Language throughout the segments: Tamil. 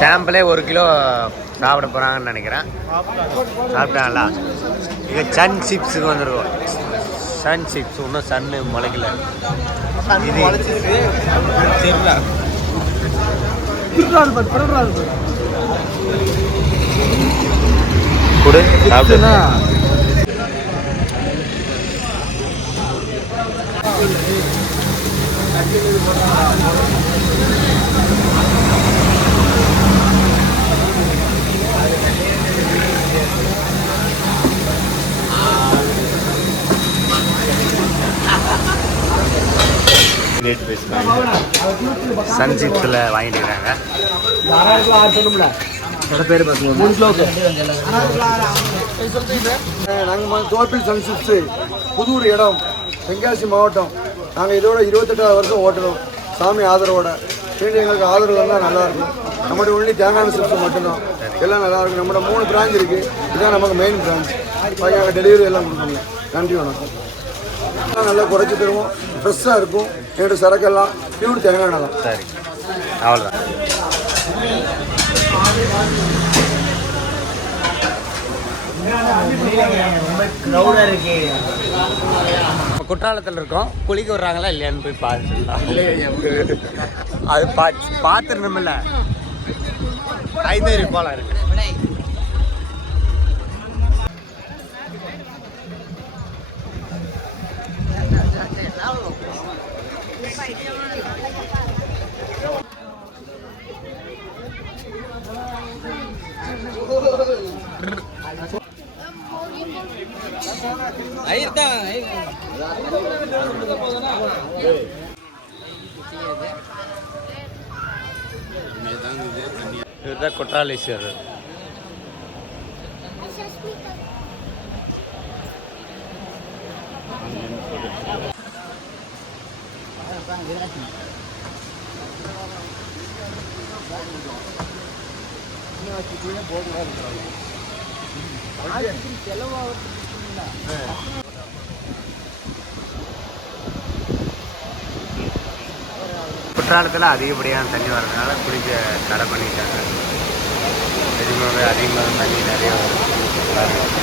சாம்பிளே 1 கிலோ சாப்பிட போகிறாங்கன்னு நினைக்கிறேன். சாப்பிட்டாங்களா? இங்கே சன் சிப்ஸுக்கு வந்துருக்கோம். சன் சிப்ஸ் இன்னும் சன்னு முளைக்கல. இது கொடு சாப்பிட்டுனா சன் சிப்ஸில் வாங்கிட்டு இருக்காங்க. நாங்கள் தோப்பில் சன் சிப்ஸு புதூர் இடம் தென்காசி மாவட்டம். நாங்கள் இதோட 28வது வருஷம் ஓட்டுறோம் சாமி ஆதரவோட. மீண்டும் எங்களுக்கு ஆதரவு வந்தால் நல்லாயிருக்கும். நம்மகிட்ட ஒன்லி தேங்காய் சிப்ஸ் மட்டும்தான், எல்லாம் நல்லாயிருக்கும். நம்மகிட்ட 3 பிரான்ச் இருக்குது. இதுதான் நமக்கு மெயின் பிரான்ச். நாங்கள் டெலிவரி எல்லாம் கொடுப்போங்க. நன்றி, வணக்கம். நல்லா குறைச்சி தருவோம், ஃப்ரெஷ்ஷாக இருக்கும். எங்கள்கிட்ட சரக்கெல்லாம் பியூர் தேங்காய் தான். சரி, அவ்வளோதான். குற்றாலத்தில் இருக்கோம். குளிக்க விட்றாங்களா இல்லையான்னு போய் பார்த்துடலாம். அது பார்த்துருந்தோம்ல, ஐந்தேரி போலாம் இருக்கு. இதுதான் குற்றாலீஸ்வரர். குற்றாலத்தில் அதிகப்படியான தண்ணி வர்றதுனால குளிக்க தடை பண்ணிட்டாங்க. எதுவுமே அதிகமாக தண்ணி நிறைய சூப்பராக இருக்கும்.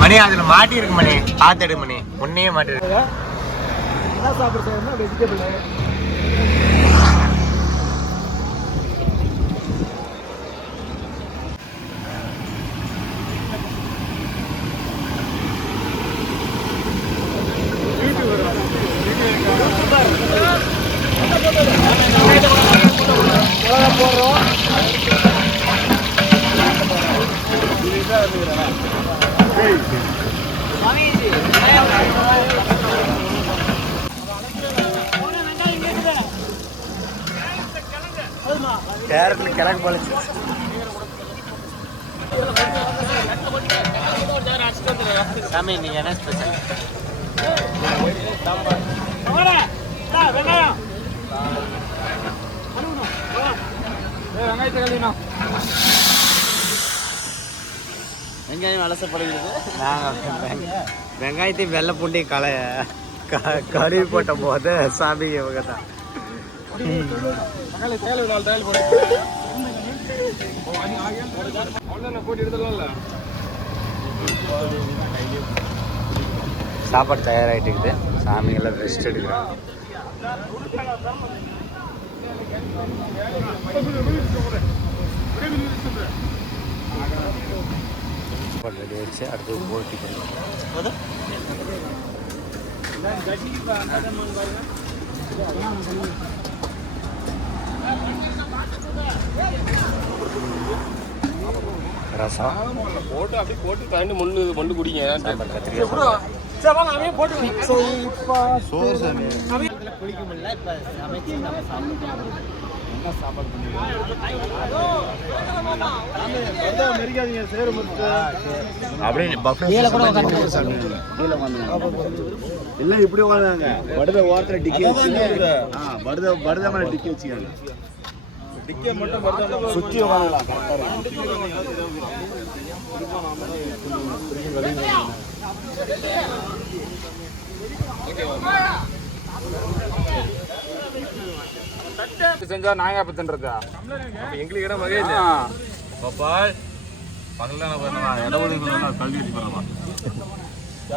மணி அதுல மாட்டி இருக்கு. மணி பார்த்துடு மணி, முன்னையே மாட்டி இருக்கு. கேரட்டில் கிழக்கு போலச்சு. சாமி நீங்க என்ன ஸ்பெஷல்? வெங்காயம் அலசப்படுகிறது. நாங்கள் வெங்காயத்தை வெள்ளை பூண்டி கழுவி போட்ட போது சாமி இவங்க தான். சாப்பாடு தயாராகிட்டு இருக்குது. சாமி எல்லாம் ரெஸ்ட் எடுக்கிறாங்க. ரெடி ஆயிடுச்சு. அடுத்து போட்டி பண்ணுவோம். ரசம் போட்டு அப்படியே போட்டு கரண்டு மொண்டு குடிங்க. கத்திரிக்காய் சோறு சாமி குளிக்க முடியல. இப்போ சமைச்சு நம்ம சாப்பிடுவோம். இல்லை இப்படி உட்காந்தாங்க படுத ஓரத்தில் டிக்கி வச்சு படுத மேலே டிக்கி வச்சுக்காங்க டிக்கியை மட்டும் சுற்றி உட்காந்துலாம் செஞ்சா நாங்க அப்ப தின்றதா எங்களுக்கு இடம் வகை இல்லை பாப்பால் பகல்ல இடம் ஒதுக்கி கல்வி வச்சு பண்ணலாமா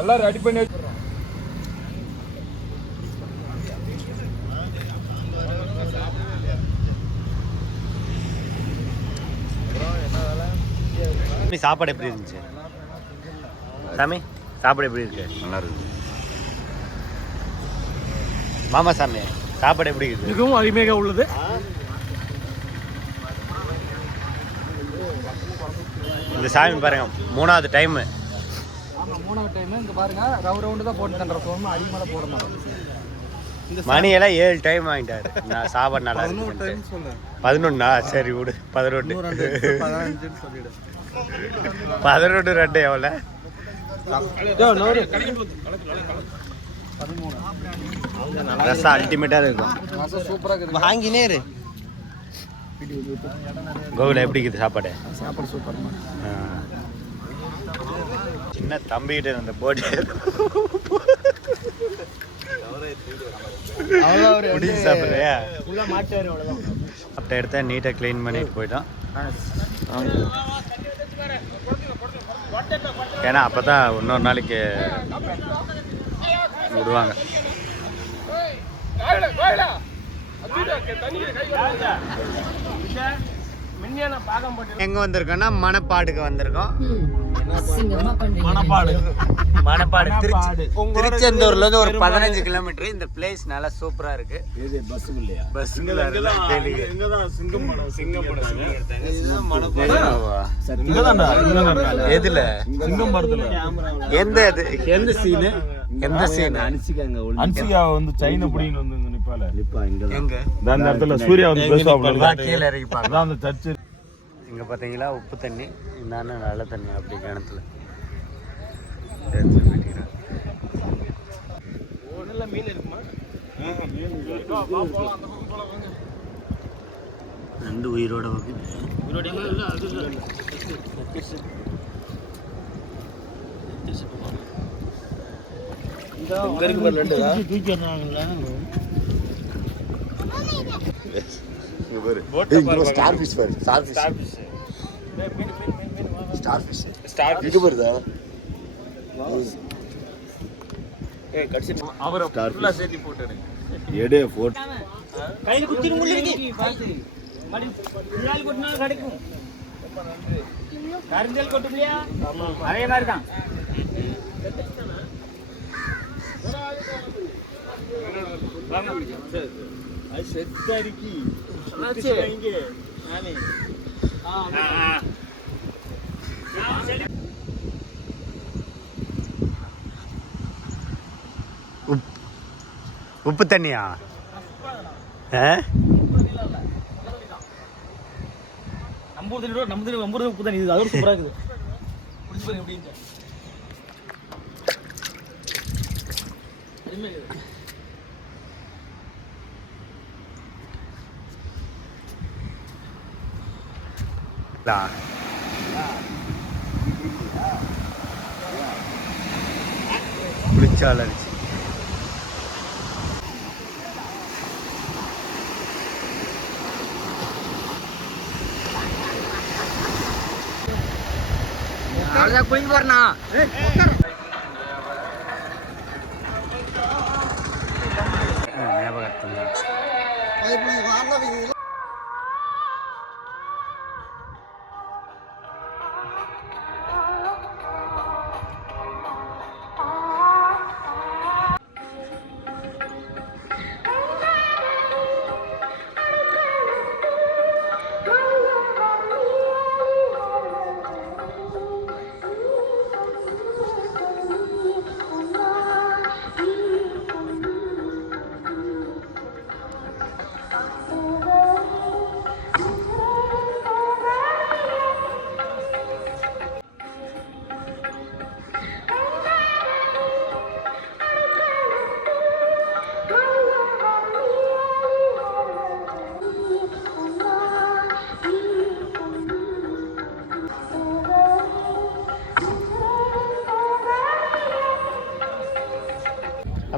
எல்லாரும் ரெடி பண்ணி சாப்பாடு எப்படி இருந்துச்சு சாமி? சாப்பாடு எப்படி இருக்கு? நல்லா இருக்கு மாமா சாமி சாப்பாடு எப்படி இருக்கு? மிகவும் அருமையாக உள்ளது. இந்த சாமி பாருங்க 3வது டைம். ஆமாம் 3வது டைம். இங்கே பாருங்க ரவுண்டு தான் போட்டு தந்துடுற சோமா அதிகமாக தான் போட மாட்டோம். மணியெல்லாம் 7 டைம் வாங்கிட்டாரு. நான் சாப்பாடு நல்லா 11 சரி விடு 11 11 2 எவ்வளோ? ரசம் அல்டிமேட்டாக இருக்கும். சூப்பராக இருக்குது. வாங்கினே இரு. கோகுல எப்படி இருக்குது சாப்பாடு? சாப்பாடு சூப்பர். சின்ன தம்பிகிட்ட அந்த போட்டு சாப்பிட்றியா? சாப்பிட்ட இடத்த நீட்டாக க்ளீன் பண்ணிட்டு போயிட்டோம். ஏன்னா அப்போ தான் இன்னொரு நாளைக்கு விடுவாங்க. எங்க வந்திருக்கோம்னா மணப்பாடுக்கு வந்திருக்கோம். மணப்பாடு திருச்செந்தூர்ல இருந்து ஒரு 15 கிலோமீட்டர். இந்த பிளேஸ் நல்லா சூப்பரா இருக்கு. எதுல எந்த சீனு? எந்த சீன்? அன்சிகா வந்து சைனா புடின்னு வந்து நிப்பால எங்க அந்த இடத்துல சூர்யா வந்து பேசுவாங்க கீழே இறங்கிப்பாங்க. அதான் அந்த சர்ச்சு. இங்க பாத்தீங்களா உப்பு தண்ணி, இந்தான நல்ல தண்ணி. அப்படி கிணத்துல மீன் இருக்குமா? ரெண்டு உயிரோட கையில குத்தி கிடைக்கும். கருந்தல் கொட்டுலையா? அதே மாதிரி தான். உப்பு தண்ணியா? நம்ம உப்பு தண்ணி இது அதோட சூப்பரா இருக்குது. குளிச்சால அடிச்சு குளிக்க போறனா?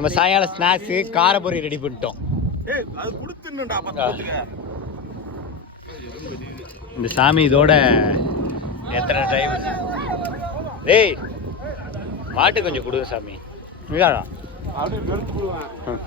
நம்ம சாயங்காலம் ஸ்நாக்ஸு காரப்பொரி ரெடி பண்ணிட்டோம். ஏய் அது கொடுத்துன்னுடா பத்தத்துக்கு. இந்த சாமி இதோட எத்தனை டைம் டேய் மாட்டு கொஞ்சம் கொடுங்க சாமி. அப்படியே வெறுத்து விடுவேன்.